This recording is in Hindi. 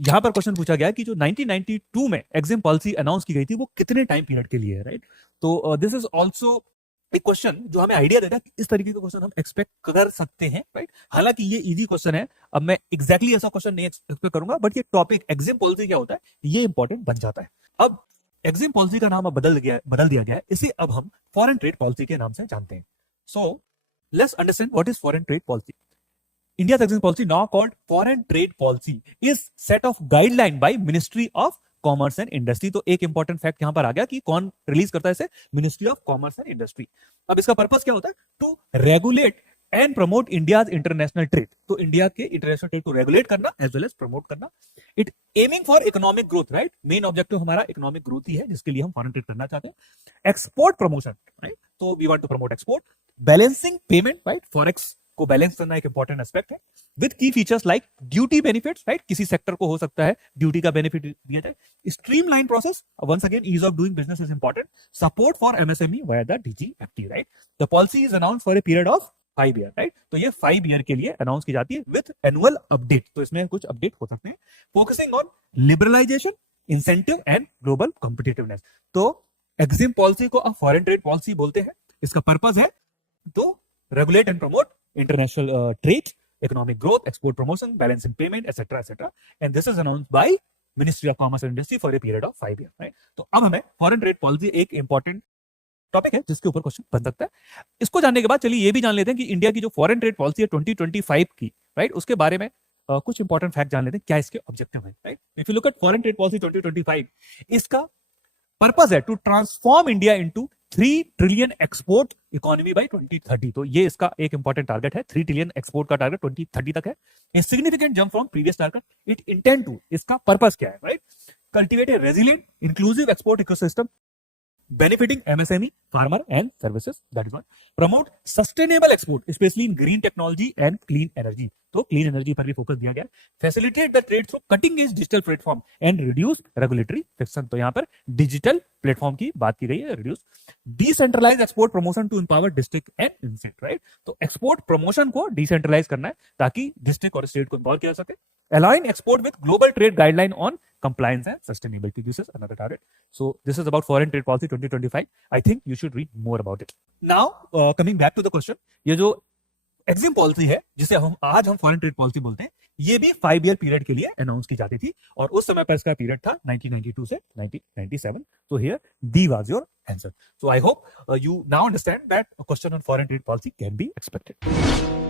यहाँ पर क्वेश्चन पूछा गया कि जो 1992 में एग्जिम पॉलिसी अनाउंस की गई थी वो कितने टाइम पीरियड के लिए है, राइट? तो दिस इज ऑल्सो एक क्वेश्चन जो हमें आइडिया देता है कि इस तरीके का क्वेश्चन हम एक्सपेक्ट कर सकते हैं, राइट? हालांकि ये इजी क्वेश्चन है, अब मैं एग्जैक्टली ऐसा क्वेश्चन नहीं एक्सपेक्ट करूंगा, बट ये टॉपिक एग्जिम पॉलिसी क्या होता है ये इंपॉर्टेंट बन जाता है। अब एग्जिम पॉलिसी का नाम अब बदल दिया गया है, इसे अब हम फॉरेन ट्रेड पॉलिसी के नाम से जानते हैं। So let's understand what is foreign trade policy. India's exim policy, now called foreign trade policy, is set of guideline by Ministry of commerce and industry. तो एक इंपॉर्टेंट फैक्ट यहां पर आ गया कि कौन रिलीज करता है इसे, ministry of commerce and industry. अब इसका पर्पस क्या होता है? To regulate and promote India's international trade. तो इंडिया के इंटरनेशनल ट्रेड को रेगुलेट करना एज वेल एज प्रमोट करना। It aiming for economic growth, right? Main objective हमारा इकोनॉमिक ग्रोथ ही है जिसके लिए हम फॉरेन ट्रेड करना चाहते हैं। Export promotion, right? तो we want to promote export. Balancing payment, right? Forex को बैलेंस करना एक इंपॉर्टेंट एस्पेक्ट है। With key features like duty benefits, right? किसी सेक्टर को हो सकता है ड्यूटी का बेनिफिट दिया जाए। Streamline process, once again ease of doing business is important. Support for MSME via the DGFT, right? The policy is announce for a period of 5 year, right? तो ये 5 ईयर के लिए अनाउंस की जाती है विद एनुअल अपडेट। तो इसमें कुछ अपडेट हो सकते हैं। Focusing on liberalisation, incentive and global competitiveness. तो एग्जिम पॉलिसी को अब फॉरेन ट्रेड पॉलिसी बोलते हैं। इसका पर्पस है to regulate and promote international trade, economic growth, export promotion, balancing payment, etc., etc. And this is announced by Ministry of Commerce and Industry for a period of 5 years, right? तो अब हमें फॉरेन ट्रेड पॉलिसी एक इंपॉर्टेंट टॉपिक है जिसके ऊपर क्वेश्चन बन सकता है। इसको जानने के बाद चलिए ये भी जान लेते हैं कि इंडिया की जो फॉरेन ट्रेड पॉलिसी है 2025 की, राइट? उसके बारे में कुछ इंपॉर्टेंट फैक्ट जान लेते हैं, क्या इसके ऑब्जेक्टिव है, right? If you look at foreign trade policy 2025, इसका पर्पस है to transform India into 3 trillion export economy by 2030। तो ये इसका एक इंपॉर्टेंट टारगेट है। 3 ट्रिलियन एक्सपोर्ट का टारगेट 2030 तक है। A significant jump from previous target. It intend to, इसका पर्पस क्या है, right? Cultivate a resilient inclusive export ecosystem benefiting MSME, farmer and services, that is one. Promote sustainable export, especially in green technology and clean energy. तो क्लीन एनर्जी पर भी फोकस दिया गया। Facilitate the trade through cutting edge digital platform and reduce regulatory friction. तो यहाँ पर डिजिटल प्लेटफॉर्म की बात की गई है, reduce. Decentralise export promotion to empower district and inset, right? तो एक्सपोर्ट प्रमोशन को डिसेंट्रलाइज करना है ताकि डिस्ट्रिक्ट और स्टेट को एम्पावर किया जा सके। Align export with global trade guideline on compliance and sustainability. This is another target. So this is about foreign trade policy 2025. I think you should read more about it. Now, coming back to the question, ये जो एग्जिम पॉलिसी है जिसे हम फॉरेन ट्रेड पॉलिसी बोलते हैं, ये भी 5 ईयर पीरियड के लिए अनाउंस की जाती थी और उस समय पर इसका पीरियड था 1992 से 1997। So here D was your answer. So I hope you now understand that a question on foreign trade policy can be expected.